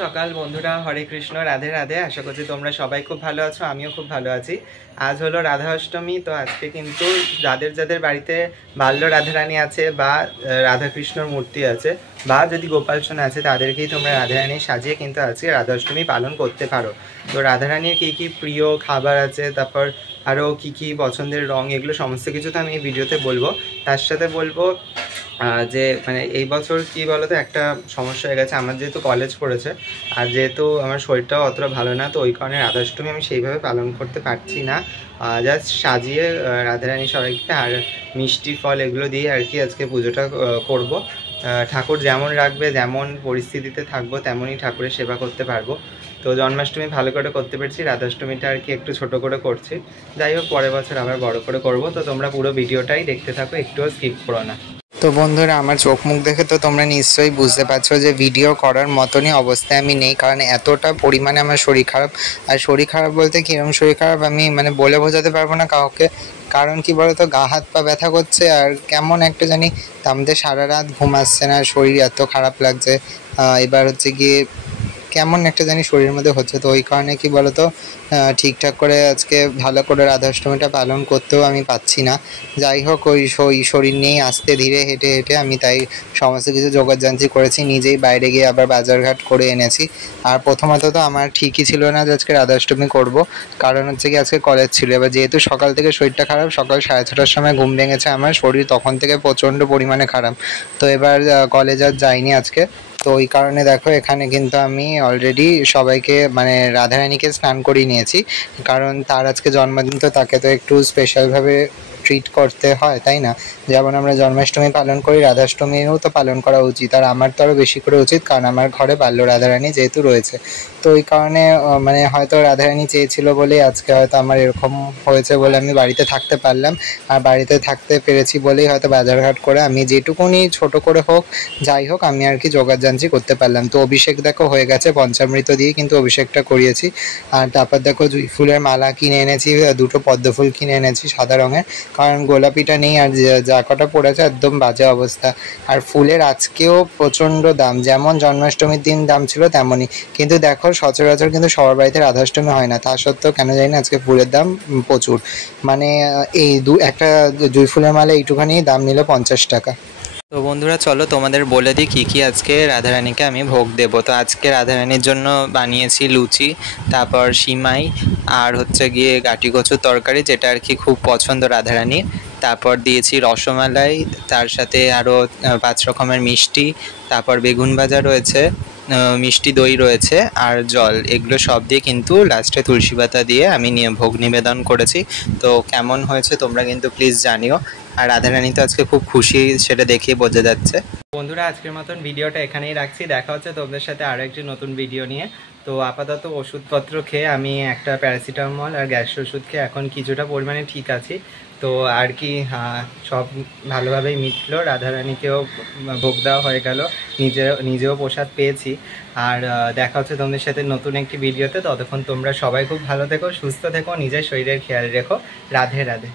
সকাল বন্ধুরা, হরে কৃষ্ণ, রাধে রাধে। আশা করছি তোমরা সবাই খুব ভালো আছো, আমিও খুব ভালো আছি। আজ হলো রাধা অষ্টমী। তো আজকে কিন্তু যাদের যাদের বাড়িতে বাল্য রাধারানী আছে বা রাধাকৃষ্ণর মূর্তি আছে বা যদি গোপাল সোনা আছে, তাদেরকেই তোমরা রাধারানী সাজিয়ে কিন্তু আজকে রাধা অষ্টমী পালন করতে পারো। তো রাধারানীর কী কী প্রিয় খাবার আছে, তারপর আরও কী কী পছন্দের রঙ, এগুলো সমস্ত কিছু তো আমি এই ভিডিওতে বলবো। তার সাথে বলবো যে মানে এই বছর কি বলতো, একটা সমস্যা হয়ে গেছে। আমার যেহেতু কলেজ পড়েছে আর যেহেতু আমার শরীরটাও অতটা ভালো না, তো ওই কারণে রাধাষ্টমী আমি সেইভাবে পালন করতে পারছি না। জাস্ট সাজিয়ে রাধারানী সবাইকে আর মিষ্টি ফল এগুলো দিয়ে আর কি আজকে পুজোটা করব। ঠাকুর যেমন রাখবে, যেমন পরিস্থিতিতে থাকবো তেমনই ঠাকুরের সেবা করতে পারবো। তো জন্মাষ্টমী ভালো করে করতে পেরেছি, রাধাষ্টমীটা আর কি একটু ছোট করে করছি। যাই হোক, পরের বছর আবার বড় করে করব। তো তোমরা পুরো ভিডিওটাই দেখতে থাকো, একটুও স্কিপ করো না। তো বন্ধুরা, আমার চোখ মুখ দেখে তো তোমরা নিশ্চয়ই বুঝতে পারছো যে ভিডিও করার মতনই অবস্থায় আমি নেই, কারণ এতটা পরিমাণে আমার শরীর খারাপ। আর শরীর খারাপ বলতে কীরকম শরীর খারাপ আমি মানে বলে বোঝাতে পারবো না কাউকে। কারণ কি বলতো, গা হাত পা ব্যথা করছে আর কেমন একটা জানি তামতে সারা রাত ঘুম আসছে না, শরীর এত খারাপ লাগছে। এবার হচ্ছে গিয়ে কেমন একটা জানি শরীরের মধ্যে হচ্ছে। তো ওই কারণে কি বলতো, ঠিকঠাক করে আজকে ভালো করে রাধাষ্টমীটা পালন করতেও আমি পাচ্ছি না। যাই হোক, ওই শরীর নিয়েই আস্তে ধীরে হেঁটে হেঁটে আমি তাই সমস্ত কিছু জোগাড়যন্ত্রী করেছি, নিজেই বাইরে গিয়ে আবার বাজারঘাট করে এনেছি। আর প্রথমত তো আমার ঠিকই ছিল না যে আজকে রাধাষ্টমী করব, কারণ হচ্ছে কি আজকে কলেজ ছিল। এবার যেহেতু সকাল থেকে শরীরটা খারাপ, সকাল 6:30টার সময় ঘুম ভেঙেছে আমার, শরীর তখন থেকে প্রচণ্ড পরিমাণে খারাপ। তো এবার কলেজ আর যাইনি আজকে। তো ওই কারণে দেখো, এখানে কিন্তু আমি অলরেডি সবাইকে মানে রাধারানীকে স্নান করিয়ে নিয়েছি, কারণ তার আজকে জন্মদিন, তো তাকে তো একটু স্পেশালভাবে ট্রিট করতে হয়, তাই না? যেমন আমরা জন্মাষ্টমী পালন করি, রাধাষ্টমীও তো পালন করা উচিত। আর আমার তো আরও বেশি করে উচিত, কারণ আমার ঘরে বাল্য রাধারানী যেহেতু রয়েছে। তো ওই কারণে মানে হয়তো রাধারানী চেয়েছিল বলেই আজকে হয়তো আমার এরকম হয়েছে বলে আমি বাড়িতে থাকতে পারলাম। আর বাড়িতে থাকতে পেরেছি বলেই হয়তো বাজারঘাট করে আমি যেটুকুনি ছোট করে হোক, যাই হোক, আমি আর কি জোগাড়যন্ত্রী করতে পারলাম। তো অভিষেক দেখো হয়ে গেছে, পঞ্চামৃত দিয়ে কিন্তু অভিষেকটা করিয়েছি। আর তারপর দেখো জুঁই ফুলের মালা কিনে এনেছি, দুটো পদ্ম ফুল কিনে এনেছি সাদা রঙের, কারণ গোলাপিটা নেই। আর যা কটা পড়েছে একদম বাজে অবস্থা। আর ফুলের আজকেও প্রচণ্ড দাম, যেমন জন্মাষ্টমীর দিন দাম ছিল তেমনই। কিন্তু দেখো, সচরাচর কিন্তু সবার বাড়িতে রাধাষ্টমী হয় না, তা সত্ত্বেও কেন জানি না আজকে ফুলের দাম প্রচুর। মানে এই একটা জুঁই ফুলের মালা এইটুখানি দাম নিল 50 টাকা। তো বন্ধুরা, চলো তোমাদের বলে দিই কী কী আজকে রাধারানীকে আমি ভোগ দেবো। তো আজকে রাধারানীর জন্য বানিয়েছি লুচি, তারপর সিমাই, আর হচ্ছে গিয়ে গাটি কচুর তরকারি, যেটা আর কি খুব পছন্দ রাধারানীর। তারপর দিয়েছি রসমালাই, তার সাথে আরও 5 রকমের মিষ্টি, তারপর বেগুন ভাজা রয়েছে, মিষ্টি দই রয়েছে আর জল। এগুলো সব দিয়ে কিন্তু লাস্টে তুলসী পাতা দিয়ে আমি ভোগ নিবেদন করেছি। তো কেমন হয়েছে তোমরা কিন্তু প্লিজ জানিও। আর রাধারানী তো আজকে খুব খুশি, সেটা দেখেই বোঝা যাচ্ছে। বন্ধুরা, আজকের মতন ভিডিওটা এখানেই রাখছি। দেখা হচ্ছে তোমাদের সাথে আরও একটি নতুন ভিডিও নিয়ে। তো আপাতত ওষুধপত্র খেয়ে আমি একটা প্যারাসিটামল আর গ্যাসের ওষুধ খেয়ে এখন কিছুটা পরিমাণে ঠিক আছি। তো আর কি সব ভালোভাবেই মিটলো, রাধারানীকেও ভোগ দেওয়া হয়ে গেল, নিজেও প্রসাদ পেয়েছি। আর দেখা হচ্ছে তোমাদের সাথে নতুন একটি ভিডিওতে। ততক্ষণ তোমরা সবাই খুব ভালো থেকো, সুস্থ থেকো, নিজের শরীরের খেয়াল রেখো। রাধে রাধে।